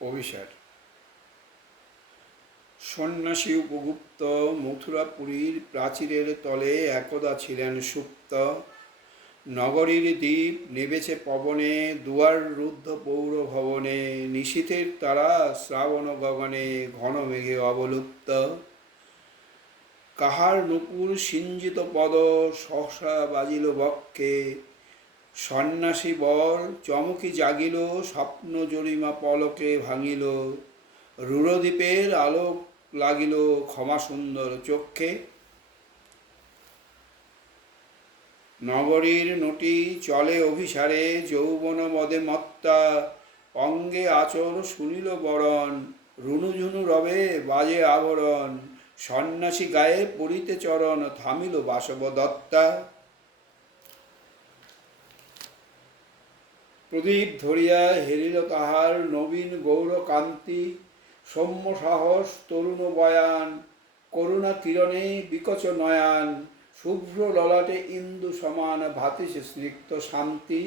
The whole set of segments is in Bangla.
অভিসার। সন্ন্যাসী উপগুপ্ত মথুরাপুরীর প্রাচীরের তলে একদা ছিলেন সুপ্ত। নগরীর দ্বীপ নেবেছে পবনে, দুয়ার রুদ্ধ পৌর ভবনে, নিশীথের তারা শ্রাবণ গগনে, ঘন মেঘে অবলুপ্ত। কাহার নূপুর সিঞ্জিত পদ সহসা বাজিল বক্ষে, সন্ন্যাসী বর চমকি জাগিল, স্বপ্ন জরিমা পলকে ভাঙিল, রুরদ্বীপের আলোক লাগিল ক্ষমা সুন্দর চক্ষে। নগরীর নটি চলে অভিসারে, যৌবন মদে মত্তা, অঙ্গে আচল শুনিল বরণ, রুনুঝুনু রবে বাজে আবরণ, সন্ন্যাসী গায়ে পড়িতে চরণ, থামিল বাসব দত্তা। প্রদীপ ধরিয়া হেরিল তাহার নবীন গৌরকান্তি, সৌম্য সাহস তরুণ বয়ান, করুণা কিরণে বিকচ নয়ান, শুভ্র ললাটে ইন্দু সমান, ভাতিছে স্নিগ্ধ শান্তি।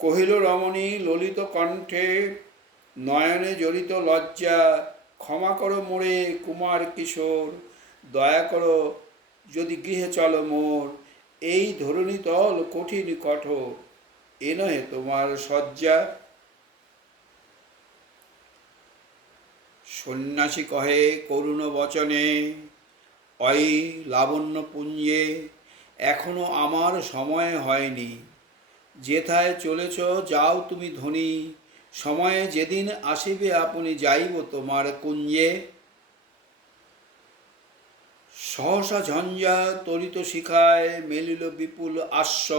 কহিল রমণী ললিত কণ্ঠে, নয়নে জড়িত লজ্জা, ক্ষমা করো মোরে কুমার কিশোর, দয়া করো যদি গৃহে চলো মোর, এই ধরণী তল কঠিন কঠোর, এ নহে তোমার শয্যা। সন্ন্যাসী কহে করুণ বচনে, অয়ি লাবণ্য পুঞ্জে, এখনো আমার সময় হয়নি, যেথায় চলেছ যাও তুমি ধনী, সময়ে যেদিন আসিবে আপনি যাইব তোমার কুঞ্জে। সহসা ঝঞ্ঝা তরিত শিখায় মেলিল বিপুল আশ্ব,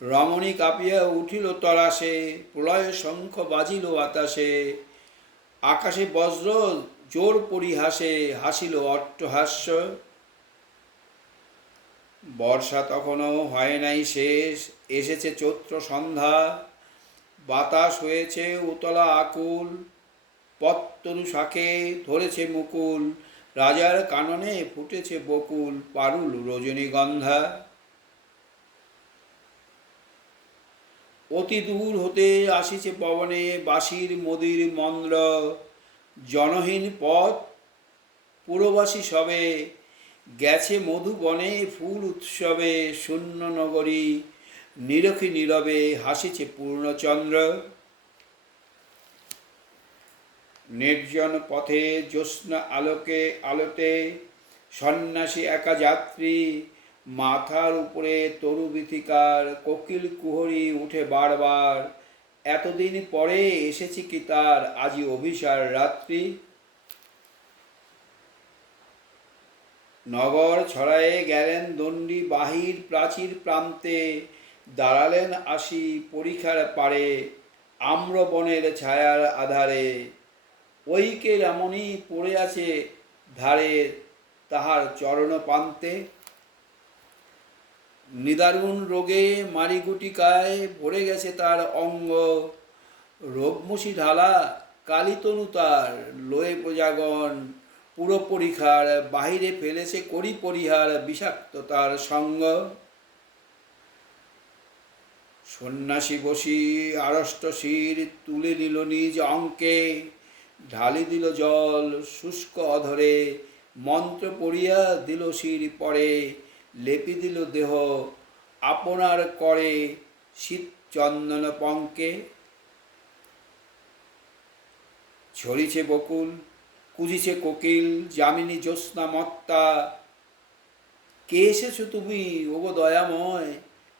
রমণী কাঁপিয়া উঠিল তরাসে, প্রলয় শঙ্খ বাজিল বাতাসে, আকাশে বজ্র জোর পরিহাসে, হাসিল অট্টহাস্য। বর্ষা তখনও হয় নাই শেষ, এসেছে চৈত্র সন্ধ্যা, বাতাস হয়েছে উতলা আকুল, পত্তরু শাখে ধরেছে মুকুল, রাজার কাননে ফুটেছে বকুল, পারুল রজনীগন্ধা। অতি দূর হতে আসিছে পবনে বাঁশির মদির মন্দ্র, জনহীন পথ পুরবাসী সবে, গেছে মধুবনে ফুল উৎসবে, শূন্য নগরী নিরখী নীরবে, হাসিছে পূর্ণচন্দ্র। নির্জন পথে জ্যোৎস্না আলোকে আলোতে, সন্ন্যাসী একা যাত্রী, মাথার উপরে তরু বীথিকার, কোকিল কুহরি উঠে বারবার, এতদিন পরে এসেছি কি তার, আজি অভিসার রাত্রি। নগর ছড়ায়ে গেলেন দণ্ডী বাহির প্রাচীর প্রান্তে, দাঁড়ালেন আসি পরিখার পারে, আম্রবনের ছায়ার আধারে, ঐকে রমণী পড়ে আছে ধারে, তাহার চরণ পান্তে। নিদারুণ রোগে মারিগুটিকায় ভরে গেছে তার অঙ্গ, রোগমুষি ঢালা কালিতনু তার, লয়ে প্রজাগণ পুরো পরিখার, বাহিরে ফেলেছে করি পরিহার, বিষাক্ত তার সঙ্গ। সন্ন্যাসী বসি আড়ষ্ট শির তুলে নিল নিজ অঙ্কে, ঢালি দিল জল শুষ্ক অধরে, মন্ত্র পড়িয়া দিল শির পরে, লেপি দিল দেহ আপনার করে, শীত চন্দন পঙ্কে। ঝরিছে বকুল কুজিছে কোকিল, যামিনী জ্যোৎস্না মত্তা, কে এসেছো তুমি ওগো দয়াময়,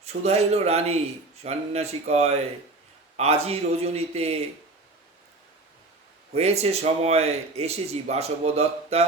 শুধাইল রানী। সন্ন্যাসী কয়, আজি রজনীতে হয়েছে সময়, এসেছি বাসব দত্তা।